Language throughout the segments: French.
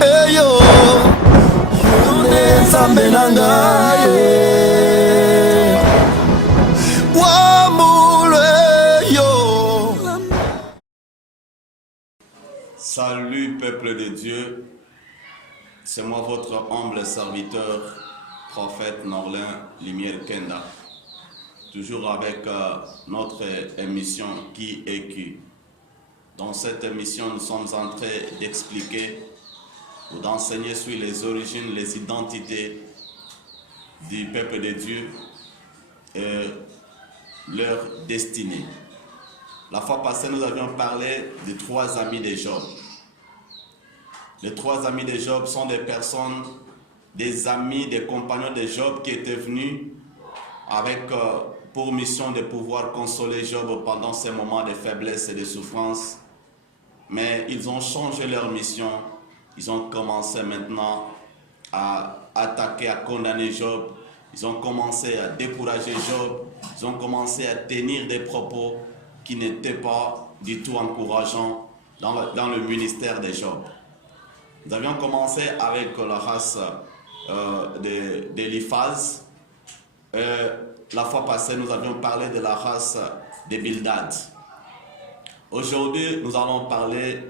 Eyo Yune Nzambe na ngai Wamulwe yo. Salut peuple de Dieu, c'est moi votre humble serviteur, prophète Norlin Lumière Kenda, toujours avec notre émission Qui est qui. Dans cette émission, nous sommes en train d'expliquer ou d'enseigner sur les origines, les identités du peuple de Dieu et leur destinée. La fois passée, nous avions parlé des 3 amis de Job. Les 3 amis de Job sont des personnes, des amis, des compagnons de Job qui étaient venus avec pour mission de pouvoir consoler Job pendant ces moments de faiblesse et de souffrance. Mais ils ont changé leur mission. Ils ont commencé maintenant à attaquer, à condamner Job. Ils ont commencé à décourager Job. Ils ont commencé à tenir des propos qui n'étaient pas du tout encourageants dans le ministère de Job. Nous avions commencé avec la race d'Éliphaz. La fois passée, nous avions parlé de la race de Bildad. Aujourd'hui, nous allons parler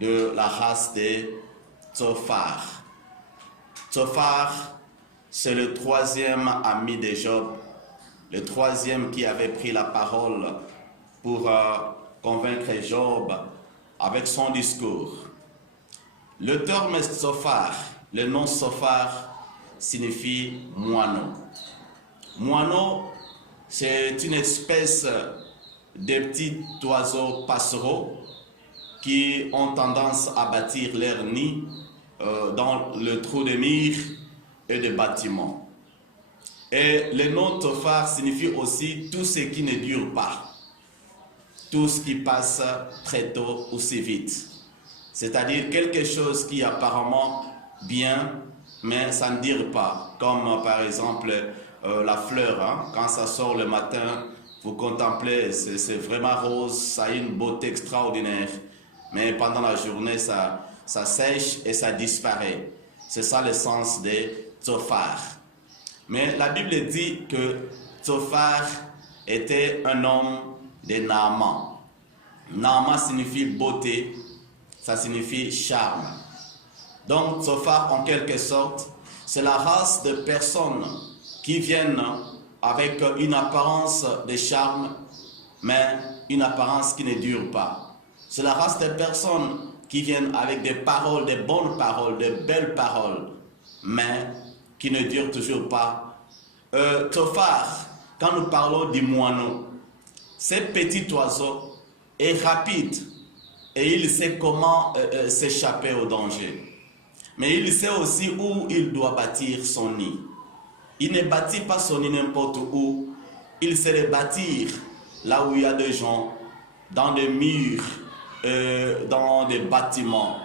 de la race de Tsophar. Tsophar, c'est le 3e ami de Job, le 3e qui avait pris la parole pour convaincre Job avec son discours. Le terme Tsophar, le nom Tsophar signifie moineau. Moineau, c'est une espèce de petits oiseaux passeraux qui ont tendance à bâtir leur nid dans le trou de murs et de bâtiments. Et le nom Tsophar signifie aussi tout ce qui ne dure pas, tout ce qui passe très tôt ou si vite. C'est-à-dire quelque chose qui est apparemment bien, mais ça ne dure pas, comme par exemple la fleur, hein? Quand ça sort le matin, vous contemplez, c'est vraiment rose, ça a une beauté extraordinaire. Mais pendant la journée, ça sèche et ça disparaît. C'est ça le sens de Tsophar. Mais la Bible dit que Tsophar était un homme de Naaman. Naaman signifie beauté, ça signifie charme. Donc Tsophar, en quelque sorte, c'est la race de personnes qui viennent avec une apparence de charme, mais une apparence qui ne dure pas. C'est la race des personnes qui viennent avec des paroles, des bonnes paroles, des belles paroles, mais qui ne durent toujours pas. Tsophar, quand nous parlons du moineau, ce petit oiseau est rapide et il sait comment s'échapper au danger. Mais il sait aussi où il doit bâtir son nid. Il ne bâtit pas son nid n'importe où. Il sait le bâtir là où il y a des gens, dans des murs, dans des bâtiments.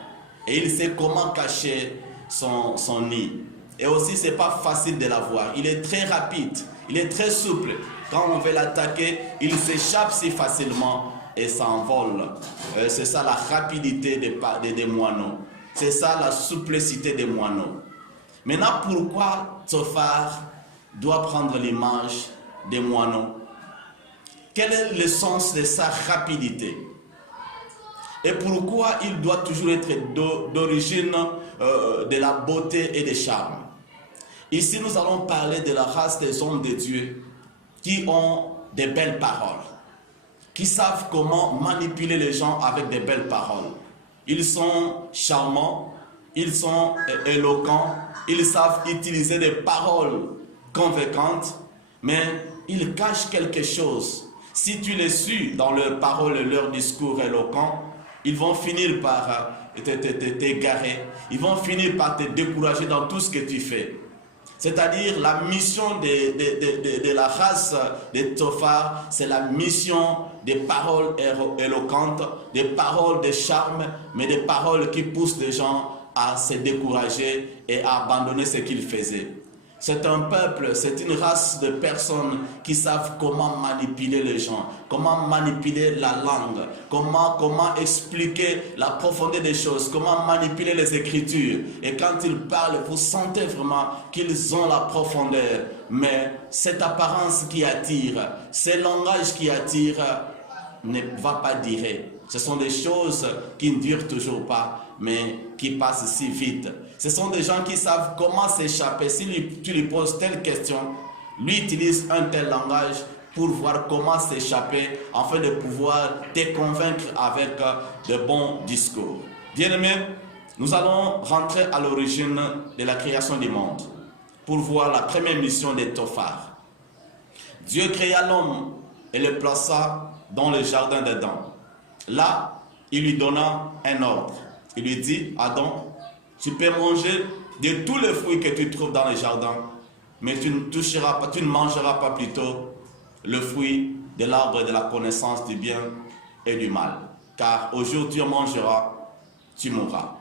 Et il sait comment cacher son nid. Et aussi, ce n'est pas facile de l'avoir. Il est très rapide, il est très souple. Quand on veut l'attaquer, il s'échappe si facilement et s'envole. C'est ça la rapidité des moineaux. C'est ça la souplicité des moineaux. Maintenant, pourquoi Tsophar doit prendre l'image des moineaux? Quel est le sens de sa rapidité? Et pourquoi il doit toujours être d'origine de la beauté et des charmes? Ici, nous allons parler de la race des hommes de Dieu qui ont des belles paroles, qui savent comment manipuler les gens avec des belles paroles. Ils sont charmants, ils sont éloquents, ils savent utiliser des paroles convaincantes, mais ils cachent quelque chose. Si tu les suis dans leurs paroles et leurs discours éloquents, ils vont finir par t'égarer, ils vont finir par te décourager dans tout ce que tu fais. C'est-à-dire la mission de la race de Tsophar, c'est la mission des paroles éloquentes, des paroles de charme, mais des paroles qui poussent les gens à se décourager et à abandonner ce qu'ils faisaient. C'est un peuple, c'est une race de personnes qui savent comment manipuler les gens, comment manipuler la langue, comment expliquer la profondeur des choses, comment manipuler les Écritures. Et quand ils parlent, vous sentez vraiment qu'ils ont la profondeur. Mais cette apparence qui attire, ce langage qui attire, ne va pas durer. Ce sont des choses qui ne durent toujours pas, mais qui passent si vite. Ce sont des gens qui savent comment s'échapper. Si tu lui poses telle question, lui utilise un tel langage pour voir comment s'échapper afin de pouvoir te convaincre avec de bons discours. Bien-aimés, nous allons rentrer à l'origine de la création du monde pour voir la première mission des Tophar. Dieu créa l'homme et le plaça dans le jardin d'Éden. Là, il lui donna un ordre. Il lui dit, Adam, tu peux manger de tous les fruits que tu trouves dans le jardin, mais tu ne mangeras pas plutôt le fruit de l'arbre de la connaissance du bien et du mal. Car au jour où tu en mangeras, tu mourras.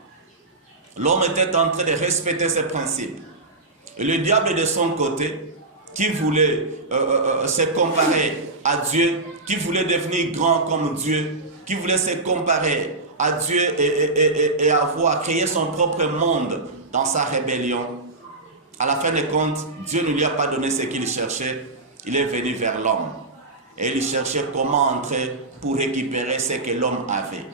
L'homme était en train de respecter ces principes. Et le diable de son côté, qui voulait se comparer à Dieu, qui voulait devenir grand comme Dieu, qui voulait se comparer à Dieu et avoir créé son propre monde dans sa rébellion. À la fin des comptes, Dieu ne lui a pas donné ce qu'il cherchait. Il est venu vers l'homme. Et il cherchait comment entrer pour récupérer ce que l'homme avait.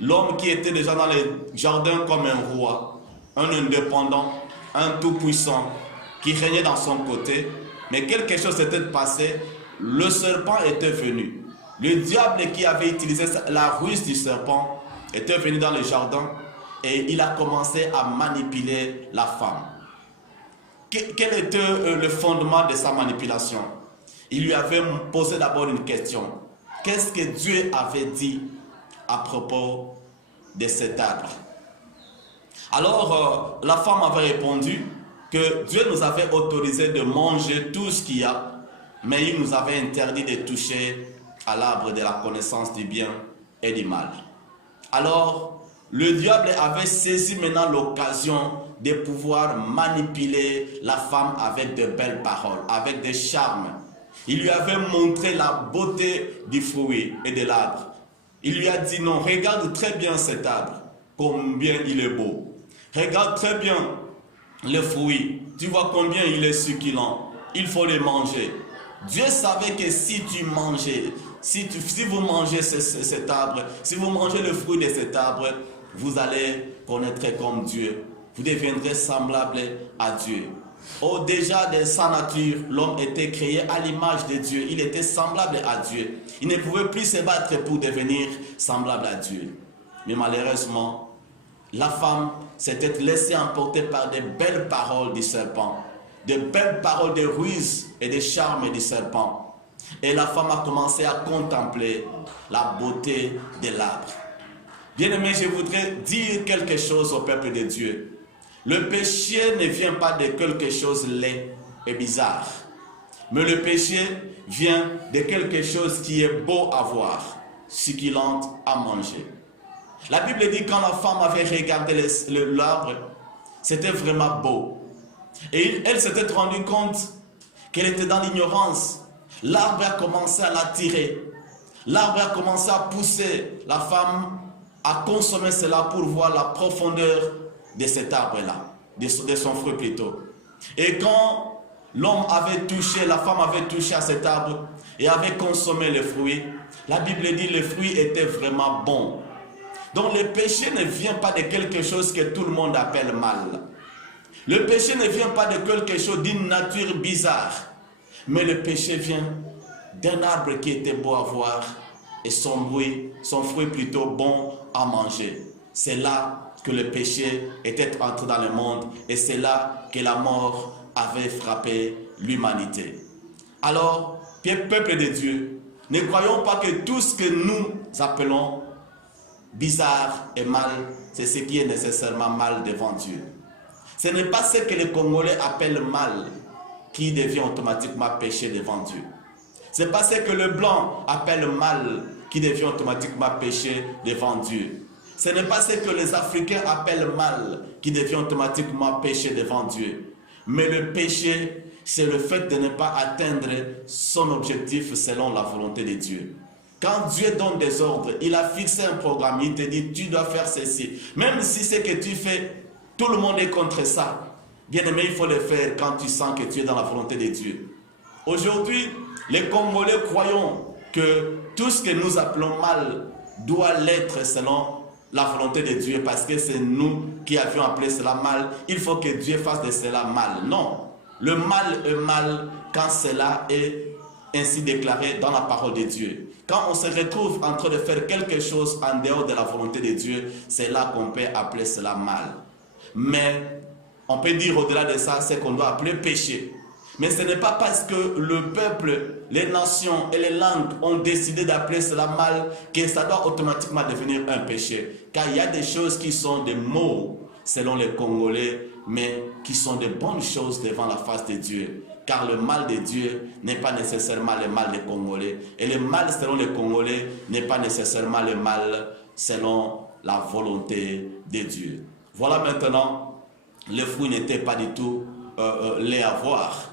L'homme qui était déjà dans le jardin comme un roi, un indépendant, un tout-puissant, qui régnait dans son côté. Mais quelque chose s'était passé. Le serpent était venu. Le diable qui avait utilisé la ruse du serpent était venu dans le jardin et il a commencé à manipuler la femme. Quel était le fondement de sa manipulation? Il lui avait posé d'abord une question. Qu'est-ce que Dieu avait dit à propos de cet arbre? Alors, la femme avait répondu que Dieu nous avait autorisé de manger tout ce qu'il y a, mais il nous avait interdit de toucher à l'arbre de la connaissance du bien et du mal. Alors, le diable avait saisi maintenant l'occasion de pouvoir manipuler la femme avec de belles paroles, avec des charmes. Il lui avait montré la beauté du fruit et de l'arbre. Il lui a dit non, regarde très bien cet arbre, combien il est beau. Regarde très bien le fruit, tu vois combien il est succulent, il faut le manger. Dieu savait que si tu mangeais, si vous mangez cet arbre, si vous mangez le fruit de cet arbre, vous allez connaître comme Dieu. Vous deviendrez semblable à Dieu. Oh, déjà de sa nature, l'homme était créé à l'image de Dieu. Il était semblable à Dieu. Il ne pouvait plus se battre pour devenir semblable à Dieu. Mais malheureusement, la femme s'était laissée emporter par de belles paroles du serpent, de belles paroles de ruse et de charme du serpent. Et la femme a commencé à contempler la beauté de l'arbre. Bien-aimé, je voudrais dire quelque chose au peuple de Dieu. Le péché ne vient pas de quelque chose de laid et bizarre. Mais le péché vient de quelque chose qui est beau à voir, succulente à manger. La Bible dit que quand la femme avait regardé l'arbre, c'était vraiment beau. Et elle s'était rendue compte qu'elle était dans l'ignorance. L'arbre a commencé à l'attirer. L'arbre a commencé à pousser la femme à consommer cela pour voir la profondeur de cet arbre-là, de son fruit plutôt. Et quand l'homme avait touché, la femme avait touché à cet arbre et avait consommé le fruit, la Bible dit que le fruit était vraiment bon. Donc le péché ne vient pas de quelque chose que tout le monde appelle mal. Le péché ne vient pas de quelque chose d'une nature bizarre. Mais le péché vient d'un arbre qui était beau à voir et son fruit plutôt bon à manger. C'est là que le péché était entré dans le monde et c'est là que la mort avait frappé l'humanité. Alors, peuple de Dieu, ne croyons pas que tout ce que nous appelons bizarre et mal, c'est ce qui est nécessairement mal devant Dieu. Ce n'est pas ce que les Congolais appellent mal qui devient automatiquement péché devant Dieu. Ce n'est pas ce que le blanc appelle mal qui devient automatiquement péché devant Dieu. Ce n'est pas ce que les Africains appellent mal qui devient automatiquement péché devant Dieu. Mais le péché, c'est le fait de ne pas atteindre son objectif selon la volonté de Dieu. Quand Dieu donne des ordres, il a fixé un programme, il te dit, tu dois faire ceci. Même si ce que tu fais, tout le monde est contre ça. Bien aimé, il faut le faire quand tu sens que tu es dans la volonté de Dieu. Aujourd'hui, les Congolais croyons que tout ce que nous appelons mal doit l'être selon la volonté de Dieu, parce que c'est nous qui avions appelé cela mal. Il faut que Dieu fasse de cela mal. Non, le mal est mal quand cela est ainsi déclaré dans la parole de Dieu. Quand on se retrouve en train de faire quelque chose en dehors de la volonté de Dieu, c'est là qu'on peut appeler cela mal. Mais on peut dire au-delà de ça, c'est qu'on doit appeler péché. Mais ce n'est pas parce que le peuple, les nations et les langues ont décidé d'appeler cela mal que ça doit automatiquement devenir un péché. Car il y a des choses qui sont des maux selon les Congolais, mais qui sont de bonnes choses devant la face de Dieu. Car le mal de Dieu n'est pas nécessairement le mal des Congolais. Et le mal selon les Congolais n'est pas nécessairement le mal selon la volonté de Dieu. Voilà maintenant, le fruit n'était pas du tout laid à voir,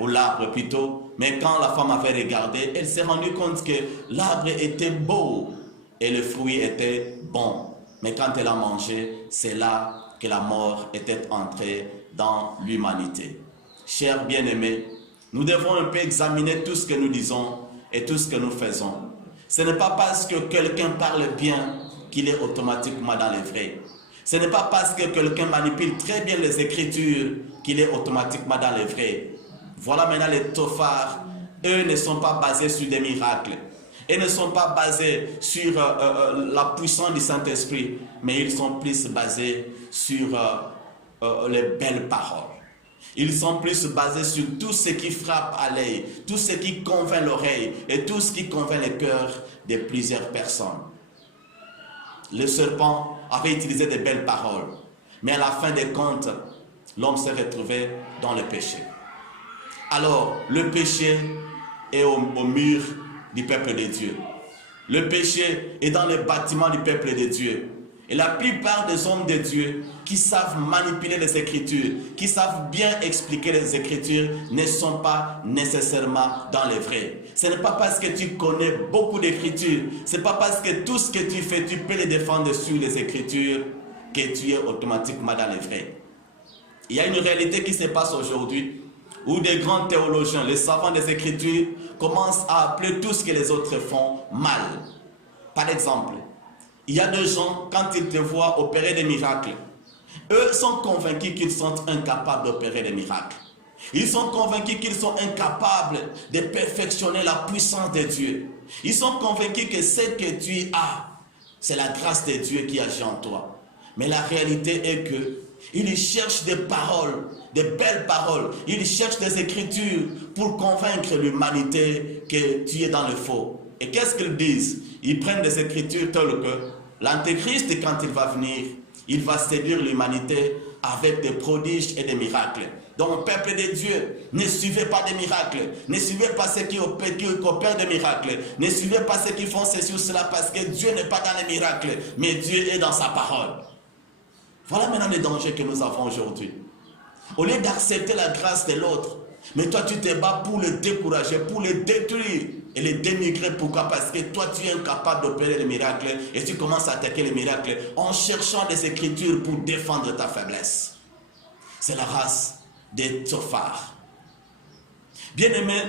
ou l'arbre plutôt, mais quand la femme avait regardé, elle s'est rendue compte que l'arbre était beau et le fruit était bon. Mais quand elle a mangé, c'est là que la mort était entrée dans l'humanité. Chers bien-aimés, nous devons un peu examiner tout ce que nous disons et tout ce que nous faisons. Ce n'est pas parce que quelqu'un parle bien qu'il est automatiquement dans les vrais. Ce n'est pas parce que quelqu'un manipule très bien les Écritures qu'il est automatiquement dans les vrais. Voilà maintenant les tofards. Eux ne sont pas basés sur des miracles. Ils ne sont pas basés sur la puissance du Saint-Esprit, mais ils sont plus basés sur les belles paroles. Ils sont plus basés sur tout ce qui frappe à l'œil, tout ce qui convainc l'oreille et tout ce qui convainc le cœur de plusieurs personnes. Le serpent avait utilisé de belles paroles, mais à la fin des comptes, l'homme s'est retrouvé dans le péché. Alors, le péché est au mur du peuple de Dieu. Le péché est dans les bâtiments du peuple de Dieu. Et la plupart des hommes de Dieu qui savent manipuler les Écritures, qui savent bien expliquer les Écritures, ne sont pas nécessairement dans les vrais. Ce n'est pas parce que tu connais beaucoup d'Écritures, ce n'est pas parce que tout ce que tu fais, tu peux les défendre sur les Écritures, que tu es automatiquement dans les vrais. Il y a une réalité qui se passe aujourd'hui, où des grands théologiens, les savants des Écritures, commencent à appeler tout ce que les autres font mal. Par exemple, il y a des gens, quand ils te voient opérer des miracles, eux sont convaincus qu'ils sont incapables d'opérer des miracles. Ils sont convaincus qu'ils sont incapables de perfectionner la puissance de Dieu. Ils sont convaincus que ce que tu as, c'est la grâce de Dieu qui agit en toi. Mais la réalité est que ils cherchent des paroles, des belles paroles. Ils cherchent des Écritures pour convaincre l'humanité que tu es dans le faux. Et qu'est-ce qu'ils disent? Ils prennent des Écritures telles que l'Antéchrist, quand il va venir, il va séduire l'humanité avec des prodiges et des miracles. Donc, peuple de Dieu, ne suivez pas des miracles, ne suivez pas ceux qui opèrent des miracles, ne suivez pas ceux qui font ceci ou cela, parce que Dieu n'est pas dans les miracles, mais Dieu est dans sa parole. Voilà maintenant les dangers que nous avons aujourd'hui. Au lieu d'accepter la grâce de l'autre, mais toi tu te bats pour le décourager, pour le détruire et le dénigrer. Pourquoi? Parce que toi tu es incapable d'opérer les miracles et tu commences à attaquer les miracles en cherchant des Écritures pour défendre ta faiblesse. C'est la race des tofards. Bien aimé,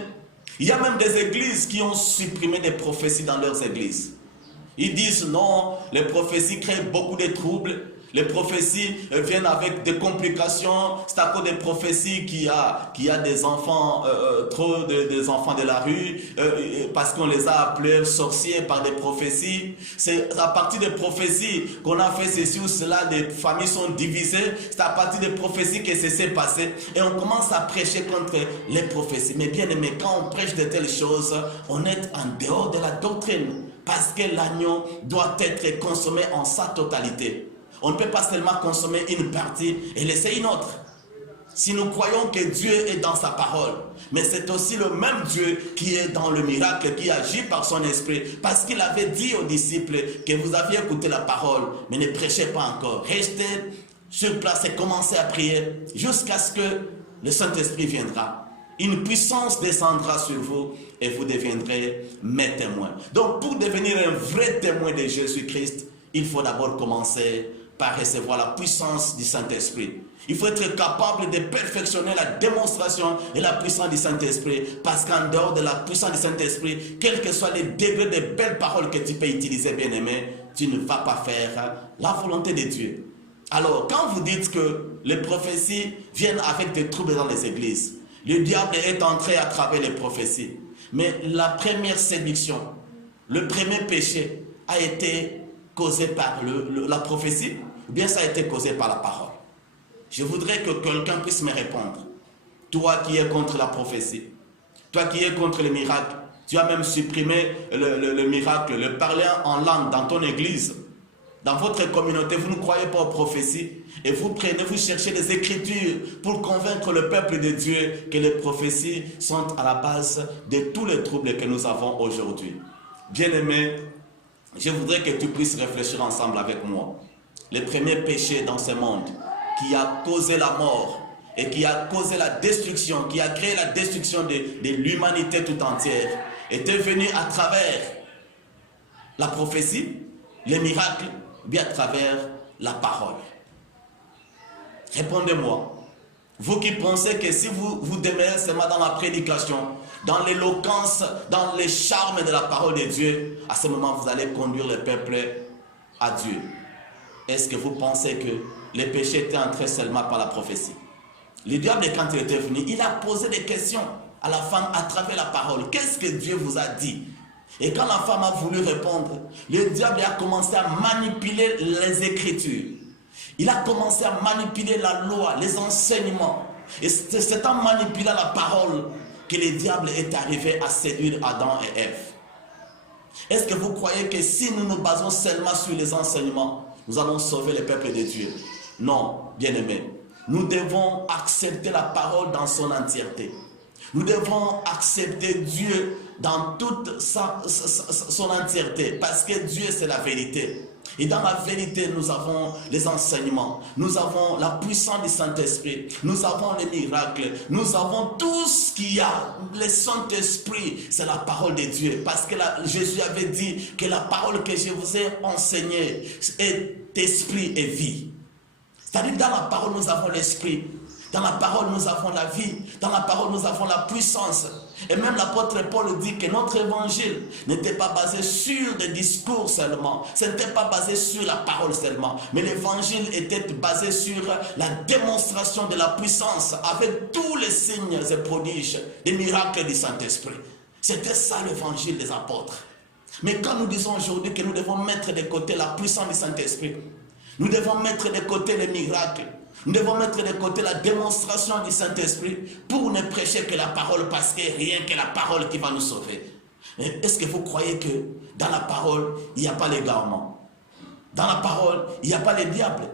il y a même des églises qui ont supprimé des prophéties dans leurs églises. Ils disent non, les prophéties créent beaucoup de troubles. Les prophéties viennent avec des complications. C'est à cause des prophéties qu'il y a des enfants, trop des enfants de la rue, parce qu'on les a appelés sorciers par des prophéties. C'est à partir des prophéties qu'on a fait ceci ou cela, des familles sont divisées. C'est à partir des prophéties que ça s'est passé. Et on commence à prêcher contre les prophéties. Mais bien aimé, quand on prêche de telles choses, on est en dehors de la doctrine. Parce que l'agneau doit être consommé en sa totalité. On ne peut pas seulement consommer une partie et laisser une autre. Si nous croyons que Dieu est dans sa parole, mais c'est aussi le même Dieu qui est dans le miracle, qui agit par son esprit, parce qu'il avait dit aux disciples que vous aviez écouté la parole, mais ne prêchez pas encore. Restez sur place et commencez à prier jusqu'à ce que le Saint-Esprit viendra. Une puissance descendra sur vous et vous deviendrez mes témoins. Donc pour devenir un vrai témoin de Jésus-Christ, il faut d'abord commencer par recevoir la puissance du Saint-Esprit. Il faut être capable de perfectionner la démonstration et la puissance du Saint-Esprit, parce qu'en dehors de la puissance du Saint-Esprit, quels que soient les degrés de belles paroles que tu peux utiliser, bien-aimé, tu ne vas pas faire la volonté de Dieu. Alors, quand vous dites que les prophéties viennent avec des troubles dans les églises, le diable est entré à travers les prophéties. Mais la première séduction, le premier péché a été causé par la prophétie, ou bien ça a été causé par la parole? Je voudrais que quelqu'un puisse me répondre. Toi qui es contre la prophétie, toi qui es contre les miracles, tu as même supprimé le miracle, le parler en langue dans ton église. Dans votre communauté, vous ne croyez pas aux prophéties et vous cherchez des écritures pour convaincre le peuple de Dieu que les prophéties sont à la base de tous les troubles que nous avons aujourd'hui. Bien-aimé, je voudrais que tu puisses réfléchir ensemble avec moi. Le premier péché dans ce monde qui a causé la mort et qui a causé la destruction, qui a créé la destruction de l'humanité tout entière, était venu à travers la prophétie, les miracles, bien à travers la parole. Répondez-moi. Vous qui pensez que si vous demeurez seulement dans la prédication, dans l'éloquence, dans les charmes de la parole de Dieu, à ce moment vous allez conduire le peuple à Dieu. Est-ce que vous pensez que les péchés étaient entrés seulement par la prophétie? Le diable, quand il était venu, il a posé des questions à la femme à travers la parole. Qu'est-ce que Dieu vous a dit? Et quand la femme a voulu répondre, le diable a commencé à manipuler les Écritures. Il a commencé à manipuler la loi, les enseignements. Et c'est en manipulant la parole que le diable est arrivé à séduire Adam et Ève. Est-ce que vous croyez que si nous nous basons seulement sur les enseignements, nous allons sauver le peuple de Dieu? Non, bien-aimés. Nous devons accepter la parole dans son entièreté. Nous devons accepter Dieu dans toute son entièreté, parce que Dieu c'est la vérité. Et dans la vérité, nous avons les enseignements, nous avons la puissance du Saint-Esprit, nous avons les miracles, nous avons tout ce qu'il y a. Le Saint-Esprit, c'est la parole de Dieu, parce que Jésus avait dit que la parole que je vous ai enseignée est esprit et vie. C'est-à-dire dans la parole, nous avons l'esprit. Dans la parole, nous avons la vie. Dans la parole, nous avons la puissance. Et même l'apôtre Paul dit que notre évangile n'était pas basé sur des discours seulement. Ce n'était pas basé sur la parole seulement. Mais l'évangile était basé sur la démonstration de la puissance avec tous les signes et prodiges, des miracles du Saint-Esprit. C'était ça l'évangile des apôtres. Mais quand nous disons aujourd'hui que nous devons mettre de côté la puissance du Saint-Esprit, nous devons mettre de côté les miracles, nous devons mettre de côté la démonstration du Saint-Esprit pour ne prêcher que la parole, parce que rien que la parole qui va nous sauver. Est-ce que vous croyez que dans la parole, il n'y a pas l'égarement? Dans la parole, il n'y a pas le diable.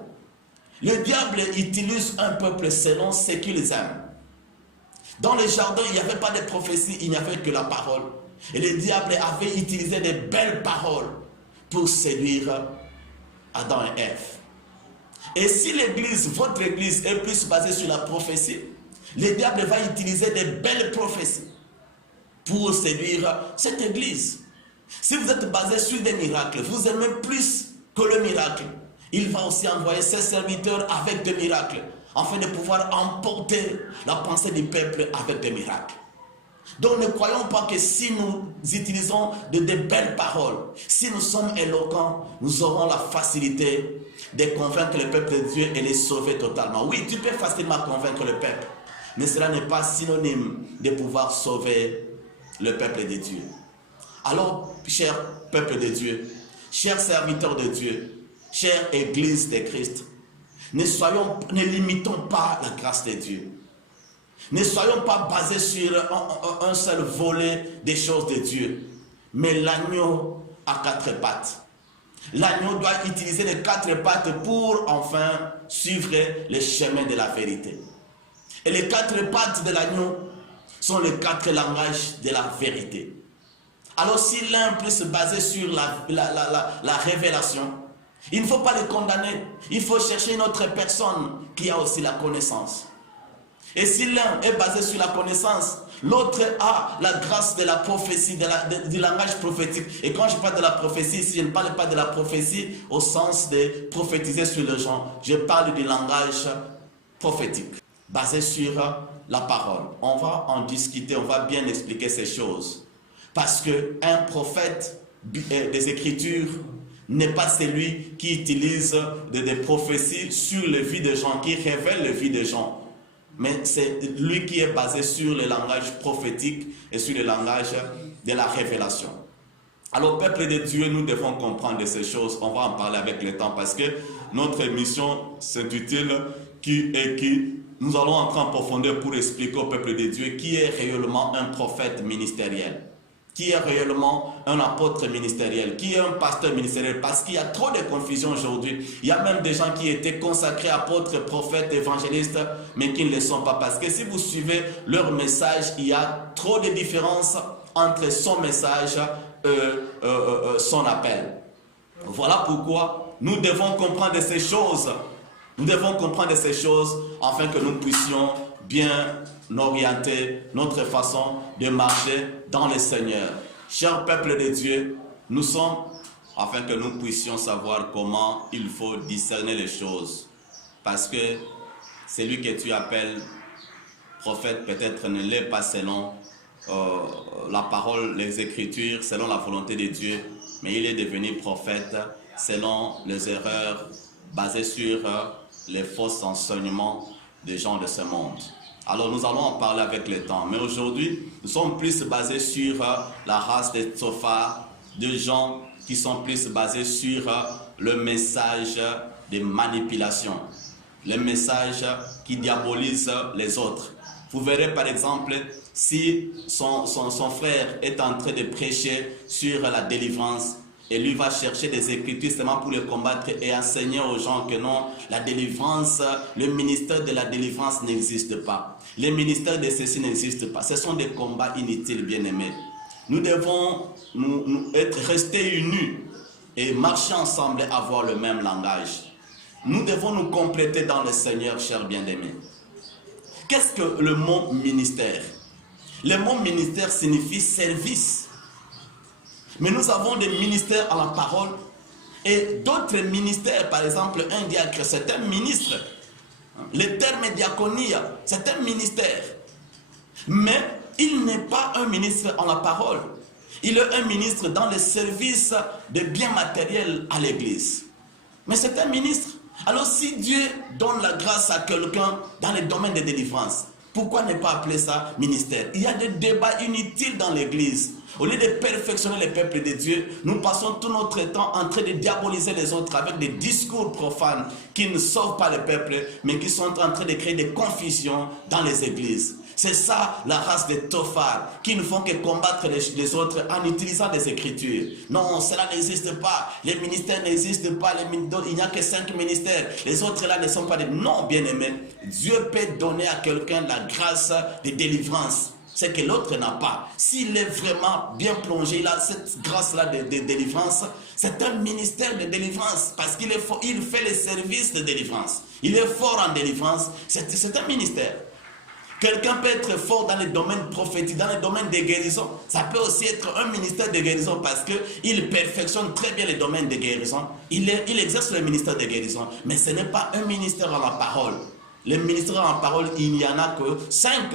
Le diable utilise un peuple selon ce qu'il aime. Dans le jardin, il n'y avait pas de prophétie, il n'y avait que la parole. Et le diable avait utilisé de belles paroles pour séduire Adam et Ève. Et si l'église, votre église est plus basée sur la prophétie, le diable va utiliser de belles prophéties pour séduire cette église. Si vous êtes basé sur des miracles, vous aimez plus que le miracle, il va aussi envoyer ses serviteurs avec des miracles, afin de pouvoir emporter la pensée du peuple avec des miracles. Donc ne croyons pas que si nous utilisons de belles paroles, si nous sommes éloquents, nous aurons la facilité de convaincre le peuple de Dieu et les sauver totalement. Oui, tu peux facilement convaincre le peuple, mais cela n'est pas synonyme de pouvoir sauver le peuple de Dieu. Alors, cher peuple de Dieu, chers serviteurs de Dieu, chère Église de Christ, ne limitons pas la grâce de Dieu. Ne soyons pas basés sur un seul volet des choses de Dieu, mais l'agneau à quatre pattes. L'agneau doit utiliser les quatre pattes pour enfin suivre les chemins de la vérité. Et les quatre pattes de l'agneau sont les quatre langages de la vérité. Alors si l'un peut se baser sur la révélation, il ne faut pas le condamner. Il faut chercher une autre personne qui a aussi la connaissance. Et si l'un est basé sur la connaissance, l'autre a la grâce de la prophétie, du langage prophétique. Et quand je parle de la prophétie, ici, je ne parle pas de la prophétie au sens de prophétiser sur les gens. Je parle du langage prophétique, basé sur la parole. On va en discuter, on va bien expliquer ces choses. Parce qu'un prophète des Écritures n'est pas celui qui utilise des prophéties sur les vies des gens, qui révèle les vies des gens. Mais c'est lui qui est basé sur le langage prophétique et sur le langage de la révélation. Alors, peuple de Dieu, nous devons comprendre ces choses. On va en parler avec le temps parce que notre émission s'intitule Qui est qui. Nous allons entrer en profondeur pour expliquer au peuple de Dieu qui est réellement un prophète ministériel. Qui est réellement un apôtre ministériel, qui est un pasteur ministériel, parce qu'il y a trop de confusion aujourd'hui. Il y a même des gens qui étaient consacrés apôtres, prophètes, évangélistes, mais qui ne le sont pas. Parce que si vous suivez leur message, il y a trop de différences entre son message et son appel. Voilà pourquoi nous devons comprendre ces choses. Nous devons comprendre ces choses afin que nous puissions bien orienter notre façon de marcher dans le Seigneur. Cher peuple de Dieu, nous sommes afin que nous puissions savoir comment il faut discerner les choses. Parce que celui que tu appelles prophète peut-être ne l'est pas selon la parole, les Écritures, selon la volonté de Dieu, mais il est devenu prophète selon les erreurs basées sur les faux enseignements des gens de ce monde. Alors nous allons en parler avec le temps. Mais aujourd'hui, nous sommes plus basés sur la race des Tsophar, de gens qui sont plus basés sur le message de manipulation, le message qui diabolise les autres. Vous verrez par exemple, si son frère est en train de prêcher sur la délivrance, et lui va chercher des écritures seulement pour les combattre et enseigner aux gens que non, la délivrance, le ministère de la délivrance n'existe pas. Le ministère de ceci n'existe pas. Ce sont des combats inutiles, bien-aimés. Nous devons rester unis et marcher ensemble et avoir le même langage. Nous devons nous compléter dans le Seigneur, chers bien-aimés. Qu'est-ce que le mot ministère? Le mot ministère signifie service. Mais nous avons des ministères à la parole et d'autres ministères, par exemple un diacre, c'est un ministre. Le terme diaconie, c'est un ministère. Mais il n'est pas un ministre à la parole. Il est un ministre dans le service de biens matériels à l'église. Mais c'est un ministre. Alors si Dieu donne la grâce à quelqu'un dans le domaine de délivrance, pourquoi ne pas appeler ça ministère? Il y a des débats inutiles dans l'église. Au lieu de perfectionner le peuple de Dieu, nous passons tout notre temps en train de diaboliser les autres avec des discours profanes qui ne sauvent pas le peuple, mais qui sont en train de créer des confusions dans les églises. C'est ça la race des Tsophar, qui ne font que combattre les autres en utilisant des écritures. Non, cela n'existe pas. Les ministères n'existent pas. Il n'y a que 5 ministères. Les autres là ne sont pas des... Non, bien-aimés. Dieu peut donner à quelqu'un la grâce de délivrance. C'est que l'autre n'a pas. S'il est vraiment bien plongé, il a cette grâce-là de délivrance, c'est un ministère de délivrance parce qu'il il fait les services de délivrance. Il est fort en délivrance, c'est un ministère. Quelqu'un peut être fort dans le domaine prophétique, dans le domaine des guérisons. Ça peut aussi être un ministère de guérison parce qu'il perfectionne très bien le domaine de guérison. Il exerce le ministère de guérison, mais ce n'est pas un ministère en la parole. Le ministère en parole, il n'y en a que 5.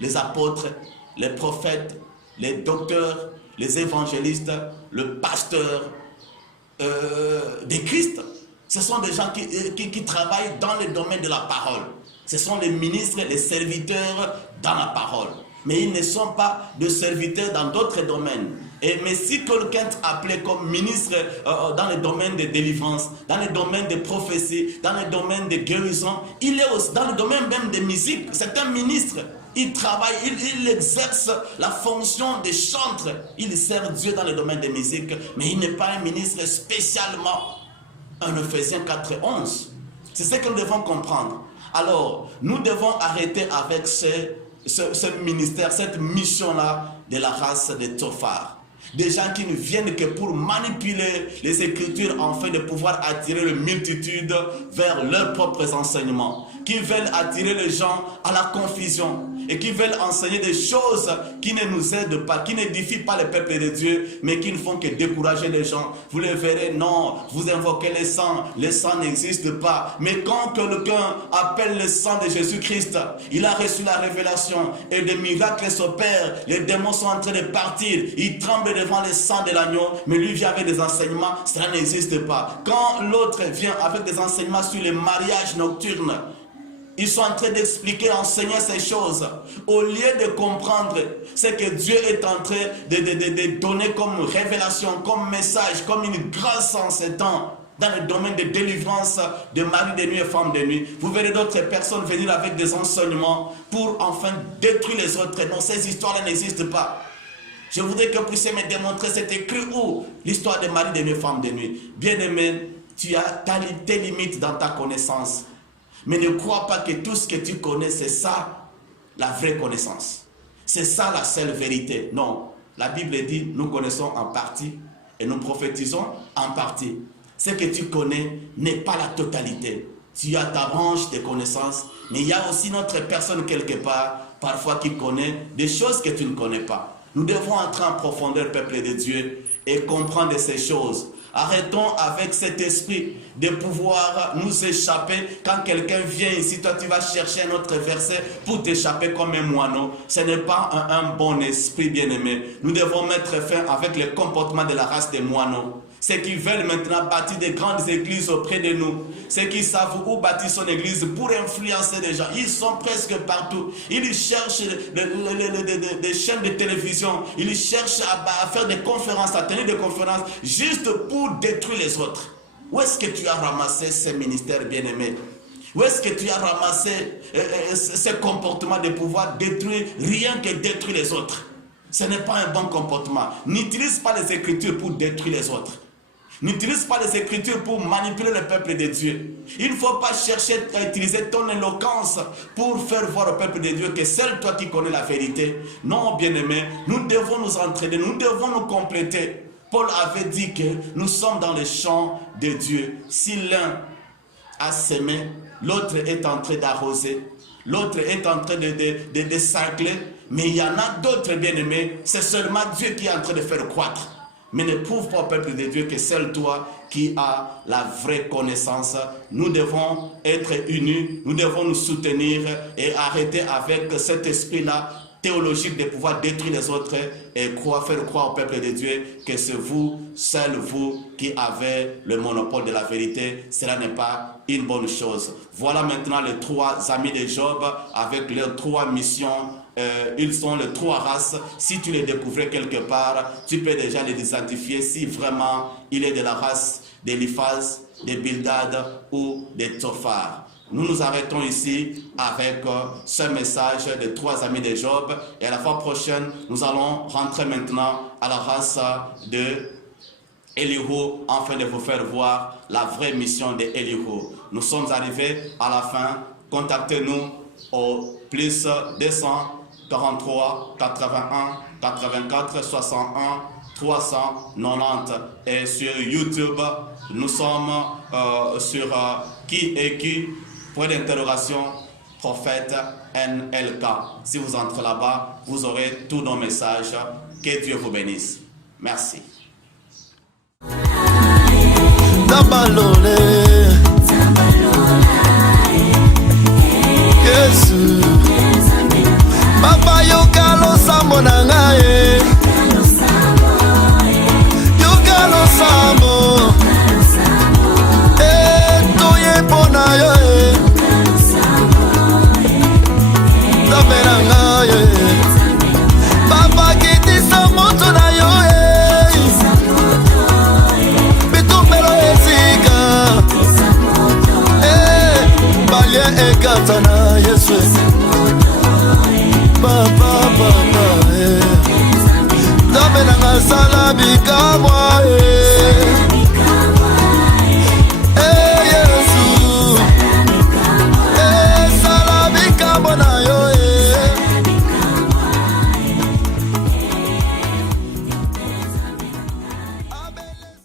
Les apôtres, les prophètes, les docteurs, les évangélistes, le pasteur de Christ. Ce sont des gens qui travaillent dans le domaine de la parole. Ce sont les ministres, les serviteurs dans la parole. Mais ils ne sont pas de serviteurs dans d'autres domaines. Mais si quelqu'un est appelé comme ministre dans le domaine de délivrance, dans le domaine de prophétie, dans le domaine de guérison, il est aussi dans le domaine même de musique. C'est un ministre. Il travaille, il exerce la fonction de chantre. Il sert Dieu dans le domaine de musique, mais il n'est pas un ministre spécialement. En Ephésiens 4:11. C'est ce que nous devons comprendre. Alors, nous devons arrêter avec ce ministère, cette mission-là de la race des Tsophar. Des gens qui ne viennent que pour manipuler les Écritures afin de pouvoir attirer les multitudes vers leurs propres enseignements. qui veulent attirer les gens à la confusion et qui veulent enseigner des choses qui ne nous aident pas, qui n'édifient pas le peuple de Dieu, mais qui ne font que décourager les gens. Vous le verrez, non, vous invoquez le sang n'existe pas. Mais quand quelqu'un appelle le sang de Jésus-Christ, il a reçu la révélation et des miracles s'opèrent, les démons sont en train de partir, ils tremblent devant le sang de l'agneau, mais lui vient avec des enseignements, cela n'existe pas. Quand l'autre vient avec des enseignements sur les mariages nocturnes, ils sont en train d'expliquer, enseigner ces choses. Au lieu de comprendre ce que Dieu est en train de donner comme révélation, comme message, comme une grâce en ces temps, dans le domaine de délivrance de mari de nuit et femme de nuit. Vous verrez d'autres personnes venir avec des enseignements pour enfin détruire les autres. Non, ces histoires-là n'existent pas. Je voudrais que vous puissiez me démontrer, c'est écrit où l'histoire de mari de nuit et femme de nuit. Bien-aimé, tu as tes limites dans ta connaissance. Mais ne crois pas que tout ce que tu connais, c'est ça, la vraie connaissance. C'est ça la seule vérité. Non, la Bible dit, nous connaissons en partie et nous prophétisons en partie. Ce que tu connais n'est pas la totalité. Tu as ta branche de connaissances, mais il y a aussi notre personne quelque part, parfois qui connaît des choses que tu ne connais pas. Nous devons entrer en profondeur, peuple de Dieu, et comprendre ces choses. Arrêtons avec cet esprit de pouvoir nous échapper. Quand quelqu'un vient ici, toi tu vas chercher un autre verset pour t'échapper comme un moineau. Ce n'est pas un bon esprit, bien-aimé. Nous devons mettre fin avec le comportement de la race des moineaux. Ceux qui veulent maintenant bâtir des grandes églises auprès de nous. Ceux qui savent où bâtir son église pour influencer les gens. Ils sont presque partout. Ils cherchent des chaînes de télévision. Ils cherchent à faire des conférences, à tenir des conférences juste pour détruire les autres. Où est-ce que tu as ramassé ces ministères bien-aimés? Où est-ce que tu as ramassé ce comportement de pouvoir détruire, rien que détruire les autres? Ce n'est pas un bon comportement. N'utilise pas les Écritures pour détruire les autres. N'utilise pas les Écritures pour manipuler le peuple de Dieu. Il ne faut pas chercher à utiliser ton éloquence pour faire voir au peuple de Dieu que seul toi qui connais la vérité. Non, bien-aimé, nous devons nous entraîner, nous devons nous compléter. Paul avait dit que nous sommes dans le champ de Dieu. Si l'un a semé, l'autre est en train d'arroser, l'autre est en train de sacler, mais il y en a d'autres, bien-aimés, c'est seulement Dieu qui est en train de faire croître. Mais ne prouve pas au peuple de Dieu que seul toi qui as la vraie connaissance. Nous devons être unis, nous devons nous soutenir et arrêter avec cet esprit-là théologique de pouvoir détruire les autres et faire croire au peuple de Dieu que c'est vous, seul vous, qui avez le monopole de la vérité. Cela n'est pas une bonne chose. Voilà maintenant les trois amis de Job avec leurs trois missions. Ils sont les trois races. Si tu les découvrais quelque part, tu peux déjà les identifier si vraiment il est de la race d'Eliphaz, de Bildad ou de Tsophar. Nous nous arrêtons ici avec ce message des trois amis de Job. Et à la fois prochaine, nous allons rentrer maintenant à la race de Elihu, afin de vous faire voir la vraie mission de Elihu. Nous sommes arrivés à la fin. Contactez-nous au plus 243 81 84 61 390. Et sur YouTube, nous sommes sur Qui est qui? Point d'interrogation, prophète NLK. Si vous entrez là-bas, vous aurez tous nos messages. Que Dieu vous bénisse. Merci. Yesu Papa yokalo sambo na ngai Yokalo sambo Toye pona yo Zambe na ngai Papa kiti samoto na yo Bitumbelo esika Balie ekatana Yesu Papa Zambe na ngai sala bikamwa